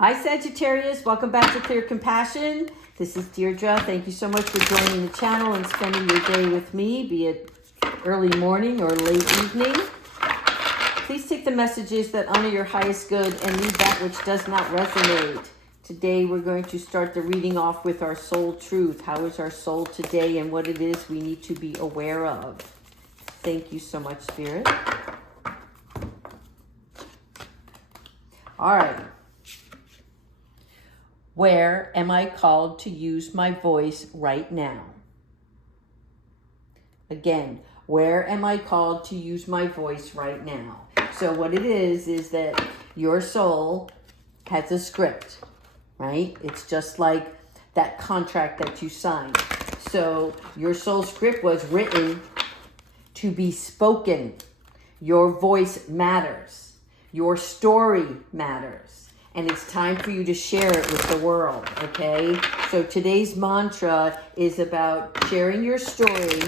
Hi Sagittarius, welcome back to Clear Compassion. This is Deirdre. Thank you so much for joining the channel and spending your day with me, be it early morning or late evening. Please take the messages that honor your highest good and leave that which does not resonate. Today we're going to start the reading off with our soul truth. How is our soul today and what it is we need to be aware of. Thank you so much, Spirit. All right. Where am I called to use my voice right now? Again, where am I called to use my voice right now? So what it is that your soul has a script, right? It's just like that contract that you signed. So your soul script was written to be spoken. Your voice matters. Your story matters. And it's time for you to share it with the world, okay? So today's mantra is about sharing your story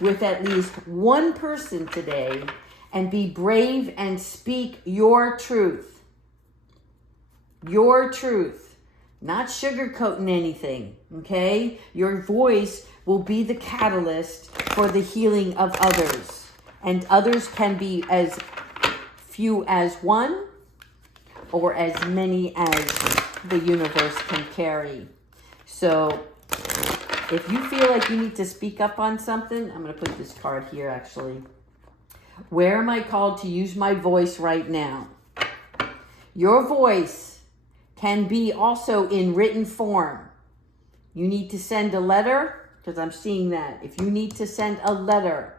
with at least one person today and be brave and speak your truth. Your truth. Not sugarcoating anything, okay? Your voice will be the catalyst for the healing of others. And others can be as few as one or as many as the universe can carry. So if you feel like you need to speak up on something, I'm going to put this card here actually. Where am I called to use my voice right now? Your voice can be also in written form. You need to send a letter, because I'm seeing that. If you need to send a letter,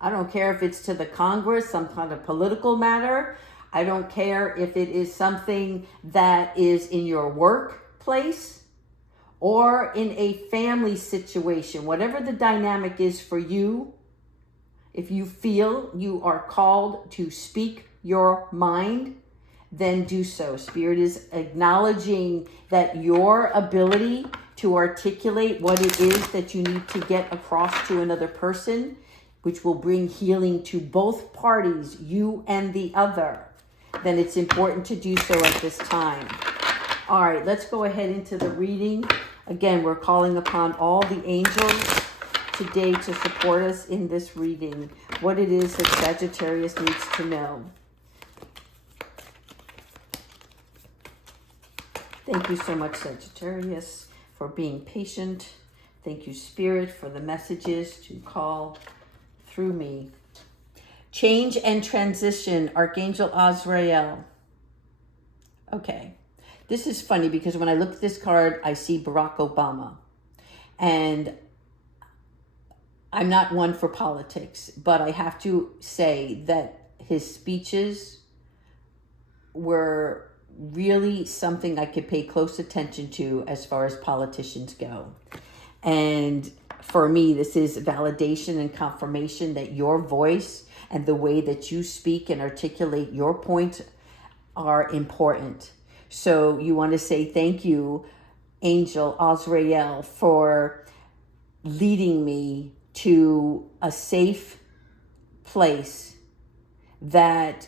I don't care if it's to the Congress, some kind of political matter. I don't care if it is something that is in your workplace or in a family situation, whatever the dynamic is for you. If you feel you are called to speak your mind, then do so. Spirit is acknowledging that your ability to articulate what it is that you need to get across to another person, which will bring healing to both parties, you and the other, then it's important to do so at this time. All right, let's go ahead into the reading. Again, we're calling upon all the angels today to support us in this reading, what it is that Sagittarius needs to know. Thank you so much, Sagittarius, for being patient. Thank you, Spirit, for the messages to call through me. Change and transition, Archangel Azrael. Okay, this is funny because when I look at this card, I see Barack Obama. And I'm not one for politics, but I have to say that his speeches were really something I could pay close attention to as far as politicians go. And for me, this is validation and confirmation that your voice and the way that you speak and articulate your point are important. So you want to say thank you, Angel Azrael, for leading me to a safe place that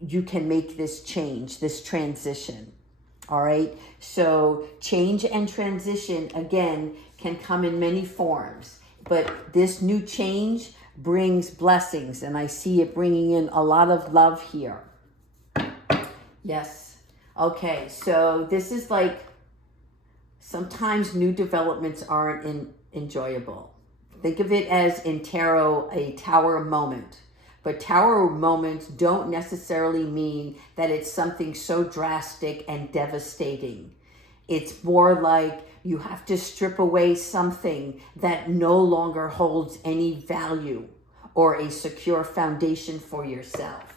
you can make this change, this transition. All right. So change and transition, again, can come in many forms. But this new change brings blessings. And I see it bringing in a lot of love here. Yes. Okay. So this is like, sometimes new developments aren't enjoyable. Think of it as in tarot, a tower moment. But tower moments don't necessarily mean that it's something so drastic and devastating. It's more like you have to strip away something that no longer holds any value or a secure foundation for yourself.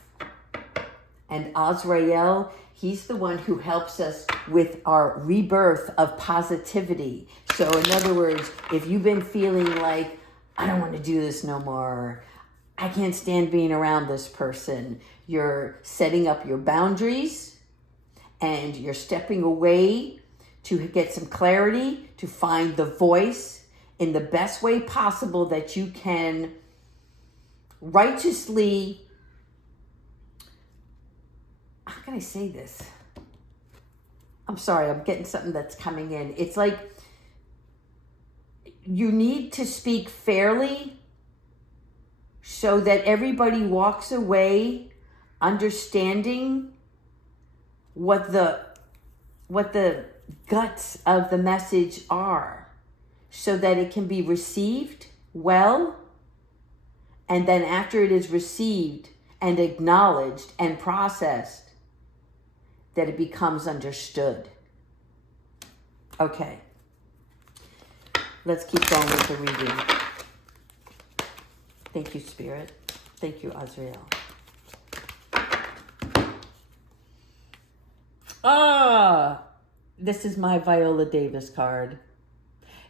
And Azrael, he's the one who helps us with our rebirth of positivity. So in other words, if you've been feeling like, I don't want to do this no more, I can't stand being around this person, you're setting up your boundaries and you're stepping away to get some clarity, to find the voice in the best way possible that you can righteously can I say this? I'm sorry, I'm getting something that's coming in. It's like you need to speak fairly so that everybody walks away understanding what the guts of the message are, so that it can be received well, and then after it is received and acknowledged and processed, that it becomes understood. Okay. Let's keep going with the reading. Thank you, Spirit. Thank you, Azrael. This is my Viola Davis card.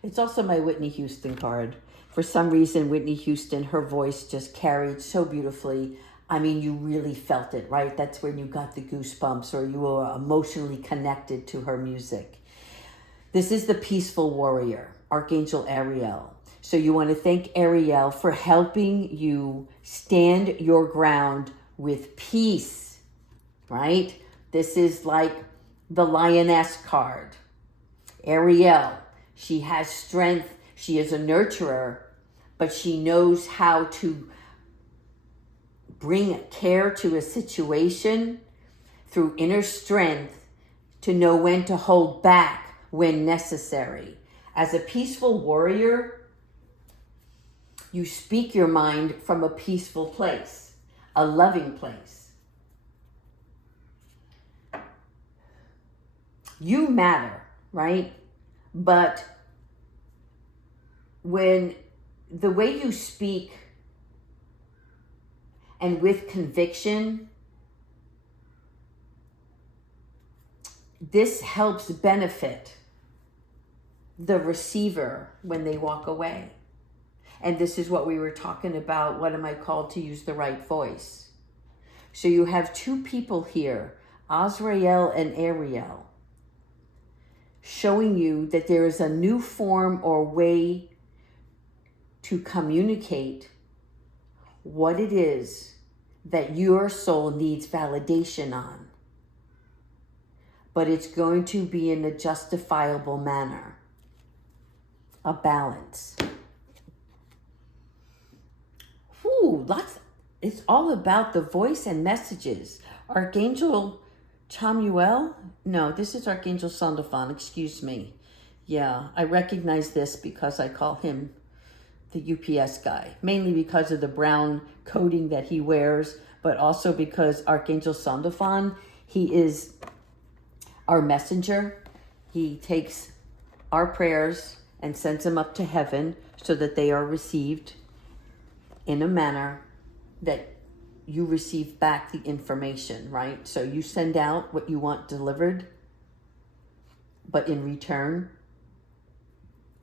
It's also my Whitney Houston card. For some reason, Whitney Houston, her voice just carried so beautifully. I mean, you really felt it, right? That's when you got the goosebumps, or you were emotionally connected to her music. This is the peaceful warrior, Archangel Ariel. So you want to thank Ariel for helping you stand your ground with peace, right? This is like the lioness card. Ariel, she has strength. She is a nurturer, but she knows how to bring care to a situation through inner strength to know when to hold back when necessary. As a peaceful warrior, you speak your mind from a peaceful place, a loving place. You matter, right? But when the way you speak and with conviction, this helps benefit the receiver when they walk away. And this is what we were talking about. What am I called to use the right voice? So you have two people here, Azrael and Ariel, showing you that there is a new form or way to communicate what it is that your soul needs validation on. But it's going to be in a justifiable manner, a balance. It's all about the voice and messages. Archangel Chamuel? No, this is Archangel Sandalphon, excuse me. Yeah, I recognize this because I call him the UPS guy, mainly because of the brown coating that he wears, but also because Archangel Sandalphon, he is our messenger. He takes our prayers and sends them up to heaven so that they are received in a manner that you receive back the information, right? So you send out what you want delivered, but in return,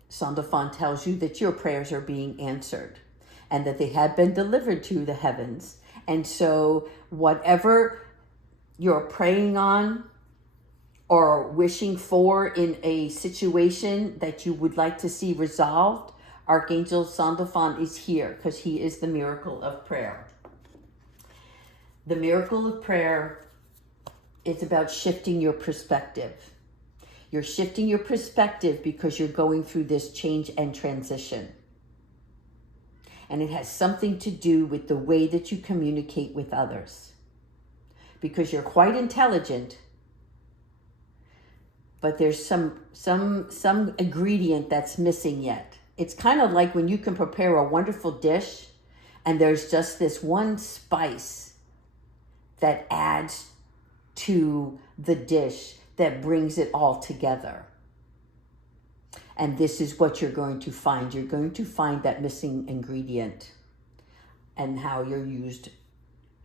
Sandalphon tells you that your prayers are being answered and that they have been delivered to the heavens. And so whatever you're praying on or wishing for in a situation that you would like to see resolved, Archangel Sandalphon is here because he is the miracle of prayer. The miracle of prayer is about shifting your perspective. You're shifting your perspective because you're going through this change and transition. And it has something to do with the way that you communicate with others. Because you're quite intelligent, but there's some ingredient that's missing yet. It's kind of like when you can prepare a wonderful dish and there's just this one spice that adds to the dish that brings it all together. And this is what you're going to find. You're going to find that missing ingredient and how you're used,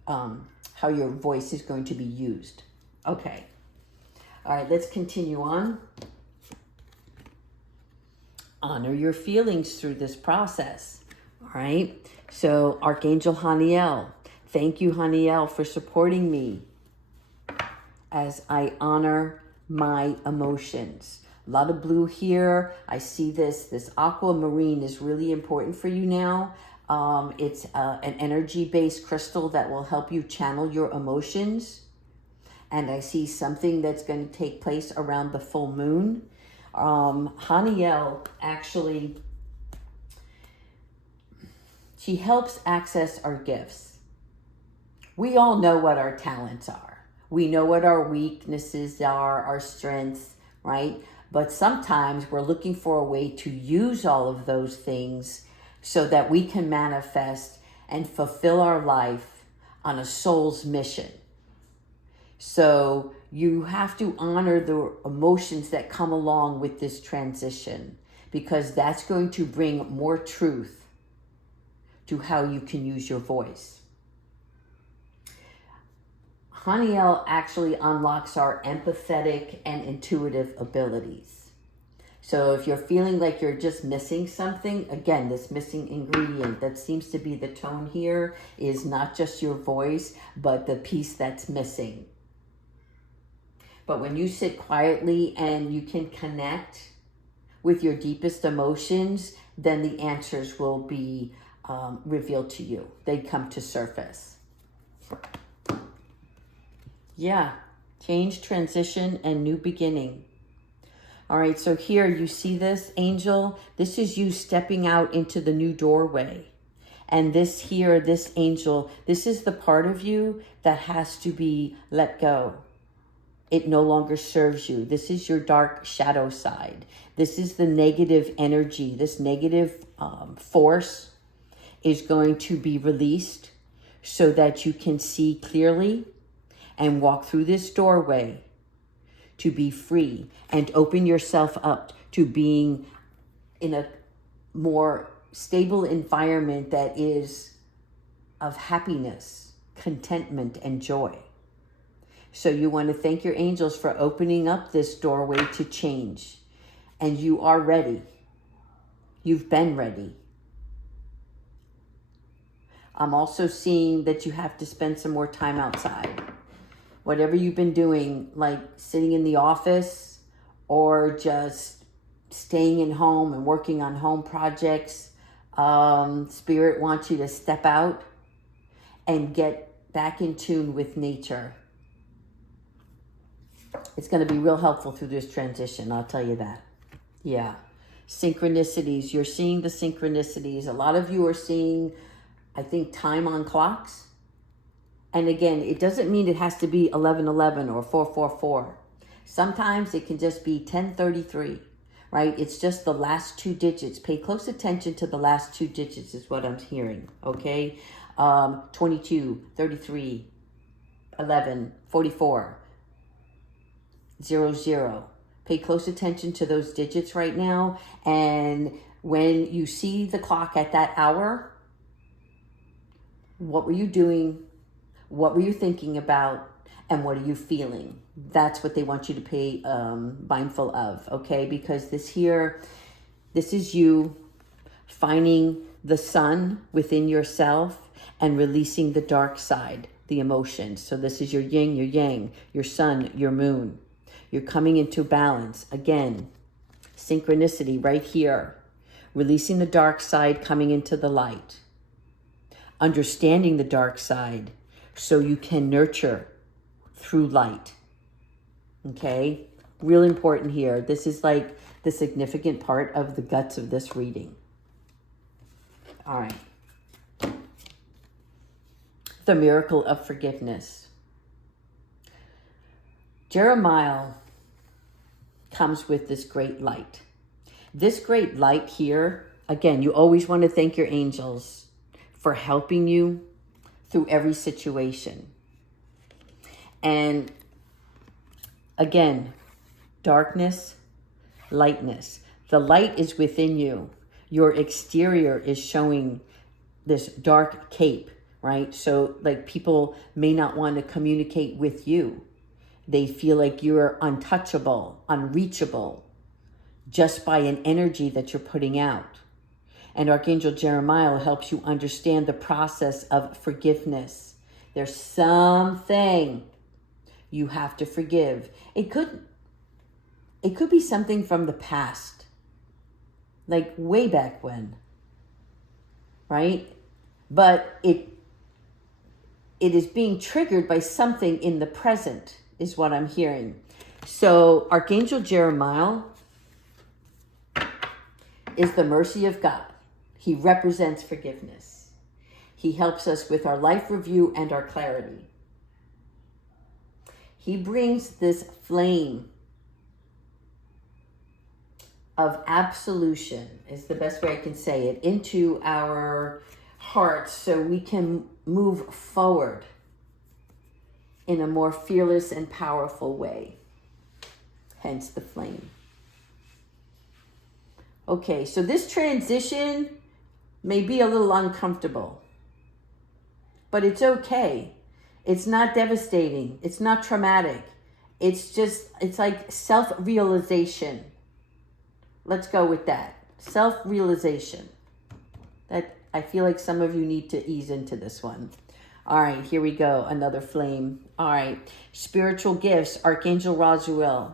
how your voice is going to be used. Okay. All right, let's continue on. Honor your feelings through this process. All right. So Archangel Haniel, thank you, Haniel, for supporting me as I honor my emotions. A lot of blue here. I see this aquamarine is really important for you now. It's an energy-based crystal that will help you channel your emotions and I see something that's going to take place around the full moon. Haniel actually, she helps access our gifts. We all know what our talents are. We know what our weaknesses are, our strengths, right? But sometimes we're looking for a way to use all of those things so that we can manifest and fulfill our life on a soul's mission. So you have to honor the emotions that come along with this transition, because that's going to bring more truth to how you can use your voice. Haniel actually unlocks our empathetic and intuitive abilities. So if you're feeling like you're just missing something, again, this missing ingredient that seems to be the tone here is not just your voice, but the piece that's missing. But when you sit quietly and you can connect with your deepest emotions, then the answers will be revealed to you. They come to surface. Yeah, change, transition, and new beginning. All right, so here you see this angel. This is you stepping out into the new doorway. And this here, this angel, this is the part of you that has to be let go. It no longer serves you. This is your dark shadow side. This is the negative energy. This negative force is going to be released so that you can see clearly and walk through this doorway to be free and open yourself up to being in a more stable environment that is of happiness, contentment, and joy. So you want to thank your angels for opening up this doorway to change. And you are ready. You've been ready. I'm also seeing that you have to spend some more time outside. Whatever you've been doing, like sitting in the office or just staying in home and working on home projects, Spirit wants you to step out and get back in tune with nature. It's going to be real helpful through this transition, I'll tell you that. Yeah. Synchronicities. You're seeing the synchronicities. A lot of you are seeing, I think, time on clocks. And again, it doesn't mean it has to be 11:11 or 4:44. Sometimes it can just be 10:33, right? It's just the last two digits. Pay close attention to the last two digits is what I'm hearing, okay? 22, 33, 11, 44, 00. Pay close attention to those digits right now. And when you see the clock at that hour, what were you doing? What were you thinking about? And what are you feeling? That's what they want you to pay mindful of, okay? Because this is you finding the sun within yourself and releasing the dark side, the emotions. So this is your yin, your yang, your sun, your moon. You're coming into balance. Again, synchronicity right here. Releasing the dark side, coming into the light. Understanding the dark side so you can nurture through light. Okay? Real important here. This is like the significant part of the guts of this reading. All right. The miracle of forgiveness. Jeremiah comes with this great light. This great light here, again, you always want to thank your angels for helping you through every situation. And again, darkness, lightness. The light is within you. Your exterior is showing this dark cape, right? So like people may not want to communicate with you. They feel like you're untouchable, unreachable, just by an energy that you're putting out. And Archangel Jeremiah helps you understand the process of forgiveness. There's something you have to forgive. It could be something from the past, like way back when, right? But it is being triggered by something in the present is what I'm hearing. So Archangel Jeremiah is the mercy of God. He represents forgiveness. He helps us with our life review and our clarity. He brings this flame of absolution, is the best way I can say it, into our hearts so we can move forward in a more fearless and powerful way. Hence the flame. Okay, so this transition may be a little uncomfortable, but it's okay. It's not devastating. It's not traumatic. It's like self-realization. Let's go with that. Self-realization. That I feel like some of you need to ease into this one. All right, here we go. Another flame. All right. Spiritual gifts, Archangel Raziel.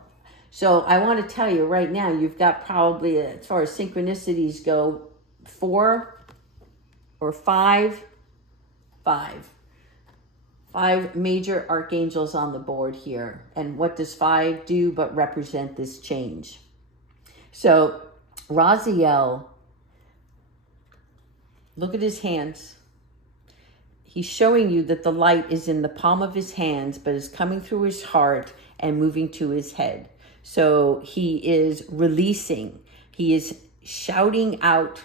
So I want to tell you right now, you've got probably, as far as synchronicities go, 4 or 5 major archangels on the board here. And what does 5 do but represent this change? So Raziel, look at his hands. He's showing you that the light is in the palm of his hands, but is coming through his heart and moving to his head. So he is releasing. He is shouting out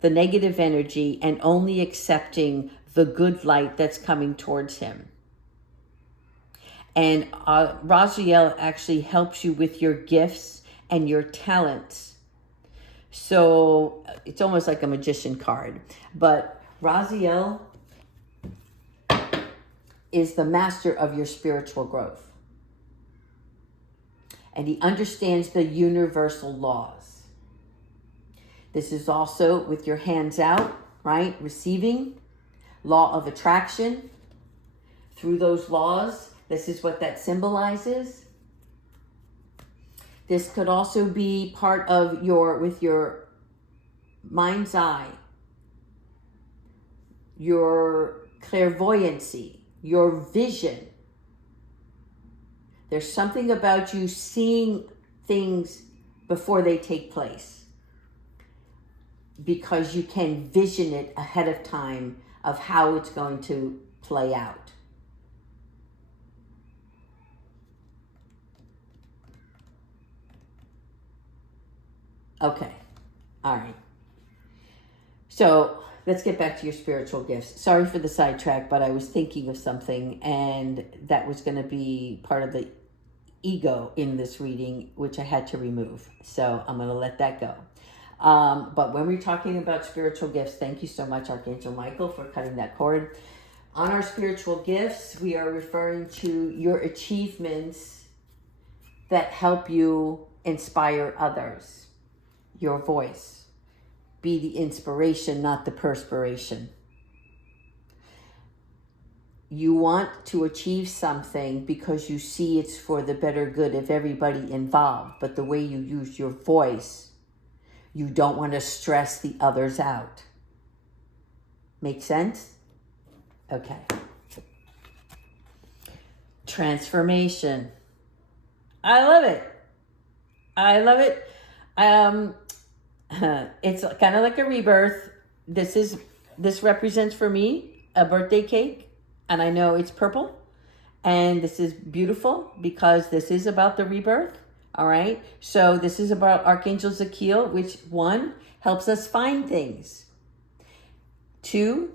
the negative energy and only accepting the good light that's coming towards him. And Raziel actually helps you with your gifts and your talents. So it's almost like a magician card. But Raziel is the master of your spiritual growth. And he understands the universal laws. This is also with your hands out, right? Receiving, law of attraction. Through those laws, this is what that symbolizes. This could also be part of with your mind's eye, your clairvoyancy, your vision. There's something about you seeing things before they take place, because you can vision it ahead of time of how it's going to play out. Okay. All right. So let's get back to your spiritual gifts. Sorry for the sidetrack, but I was thinking of something, and that was going to be part of the ego in this reading, which I had to remove. So I'm going to let that go. But when we're talking about spiritual gifts, thank you so much, Archangel Michael, for cutting that cord. On our spiritual gifts, we are referring to your achievements that help you inspire others. Your voice. Be the inspiration, not the perspiration. You want to achieve something because you see it's for the better good of everybody involved. But the way you use your voice, you don't want to stress the others out. Make sense? Okay. Transformation. I love it. I love it. It's kind of like a rebirth. This represents for me a birthday cake, and I know it's purple, and this is beautiful because this is about the rebirth. All right. So this is about Archangel Zachiel, which 1 helps us find things. 2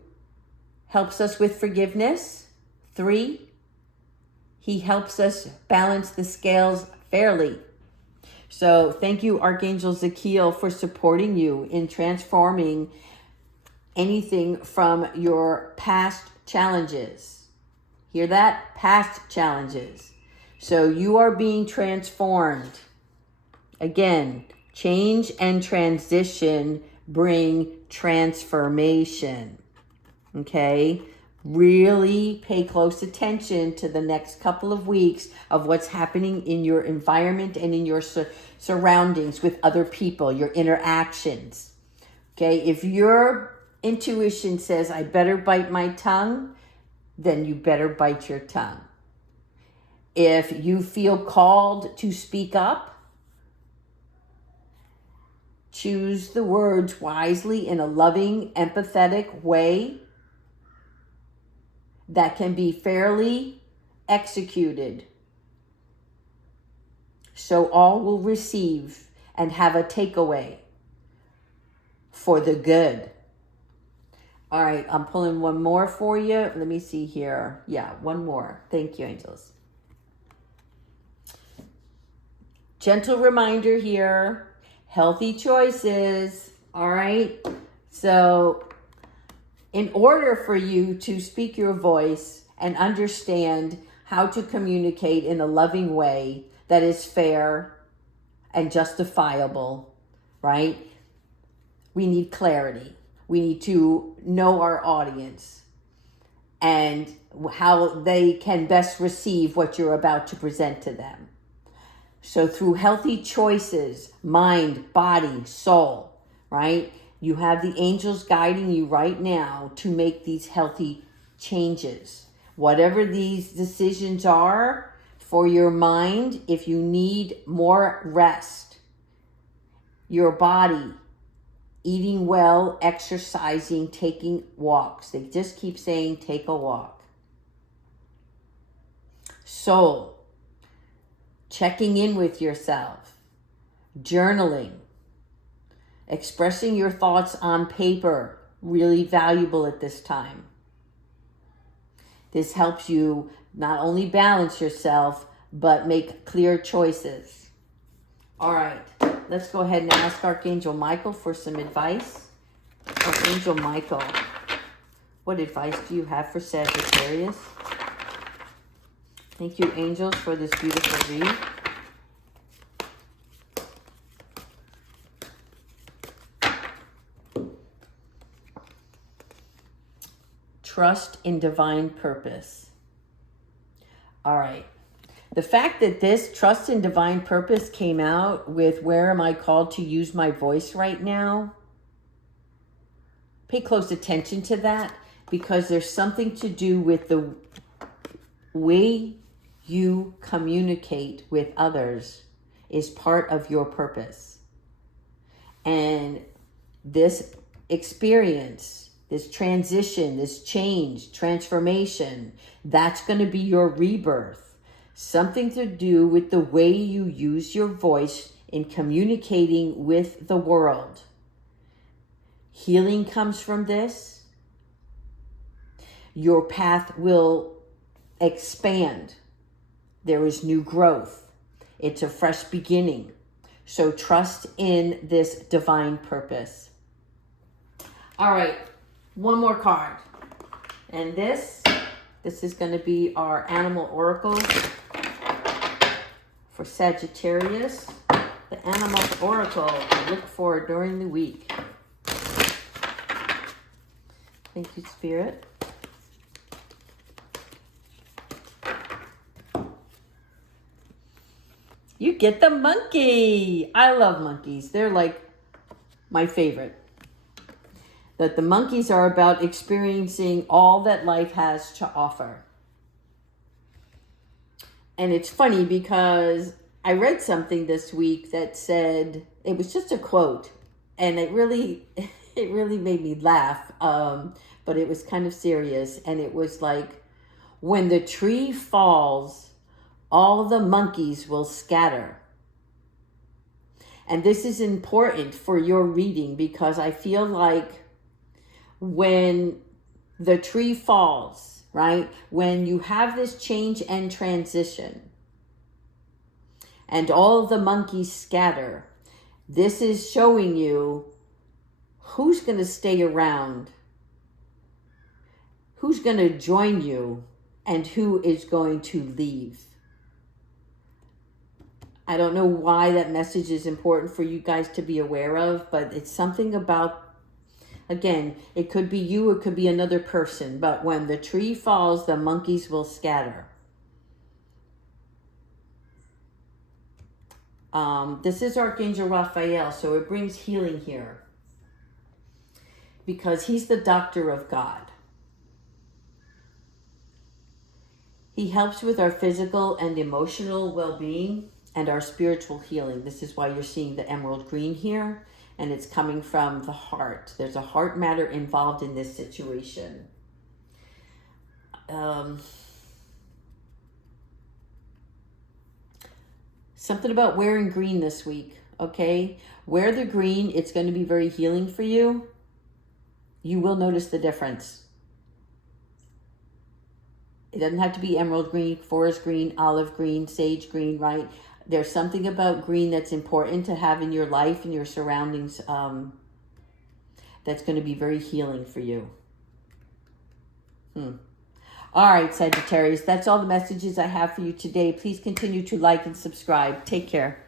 helps us with forgiveness. 3, he helps us balance the scales fairly. So thank you, Archangel Zachiel, for supporting you in transforming anything from your past challenges. Hear that? Past challenges. So you are being transformed. Again, change and transition bring transformation. Okay? Really pay close attention to the next couple of weeks of what's happening in your environment and in your surroundings with other people, your interactions. Okay, if your intuition says, I better bite my tongue, then you better bite your tongue. If you feel called to speak up, choose the words wisely in a loving, empathetic way that can be fairly executed, so all will receive and have a takeaway for the good. All right, I'm pulling one more for you. Let me see here. Yeah, one more. Thank you, angels. Gentle reminder here, healthy choices. All right, so in order for you to speak your voice and understand how to communicate in a loving way that is fair and justifiable, right? We need clarity. We need to know our audience and how they can best receive what you're about to present to them. So through healthy choices, mind, body, soul, right? You have the angels guiding you right now to make these healthy changes. Whatever these decisions are for your mind, if you need more rest, your body, eating well, exercising, taking walks. They just keep saying, take a walk. Soul, checking in with yourself, journaling, expressing your thoughts on paper, really valuable at this time. This helps you not only balance yourself, but make clear choices. All right, let's go ahead and ask Archangel Michael for some advice. Archangel Michael, what advice do you have for Sagittarius? Thank you, angels, for this beautiful read. Trust in divine purpose. All right. The fact that this trust in divine purpose came out with where am I called to use my voice right now? Pay close attention to that, because there's something to do with the way you communicate with others is part of your purpose. And this experience, this transition, this change, transformation, that's going to be your rebirth. Something to do with the way you use your voice in communicating with the world. Healing comes from this. Your path will expand. There is new growth. It's a fresh beginning. So trust in this divine purpose. All right, one more card. And this is going to be our animal oracle for Sagittarius. The animal oracle to look for during the week. Thank you, Spirit. You get the monkey. I love monkeys. They're like my favorite. That the monkeys are about experiencing all that life has to offer. And it's funny because I read something this week that said, it was just a quote, and it really made me laugh. But it was kind of serious, and it was like, when the tree falls, all the monkeys will scatter. And this is important for your reading, because I feel like when the tree falls, right? When you have this change and transition and all of the monkeys scatter, this is showing you who's going to stay around, who's going to join you, and who is going to leave. I don't know why that message is important for you guys to be aware of, but it's something about, again, it could be you, it could be another person, but when the tree falls, the monkeys will scatter. This is Archangel Raphael, so it brings healing here, because he's the doctor of God. He helps with our physical and emotional well-being and our spiritual healing. This is why you're seeing the emerald green here, and it's coming from the heart. There's a heart matter involved in this situation. Something about wearing green this week, okay? Wear the green. It's going to be very healing for you. You will notice the difference. It doesn't have to be emerald green, forest green, olive green, sage green, right? There's something about green that's important to have in your life and your surroundings that's going to be very healing for you. All right, Sagittarius, that's all the messages I have for you today. Please continue to like and subscribe. Take care.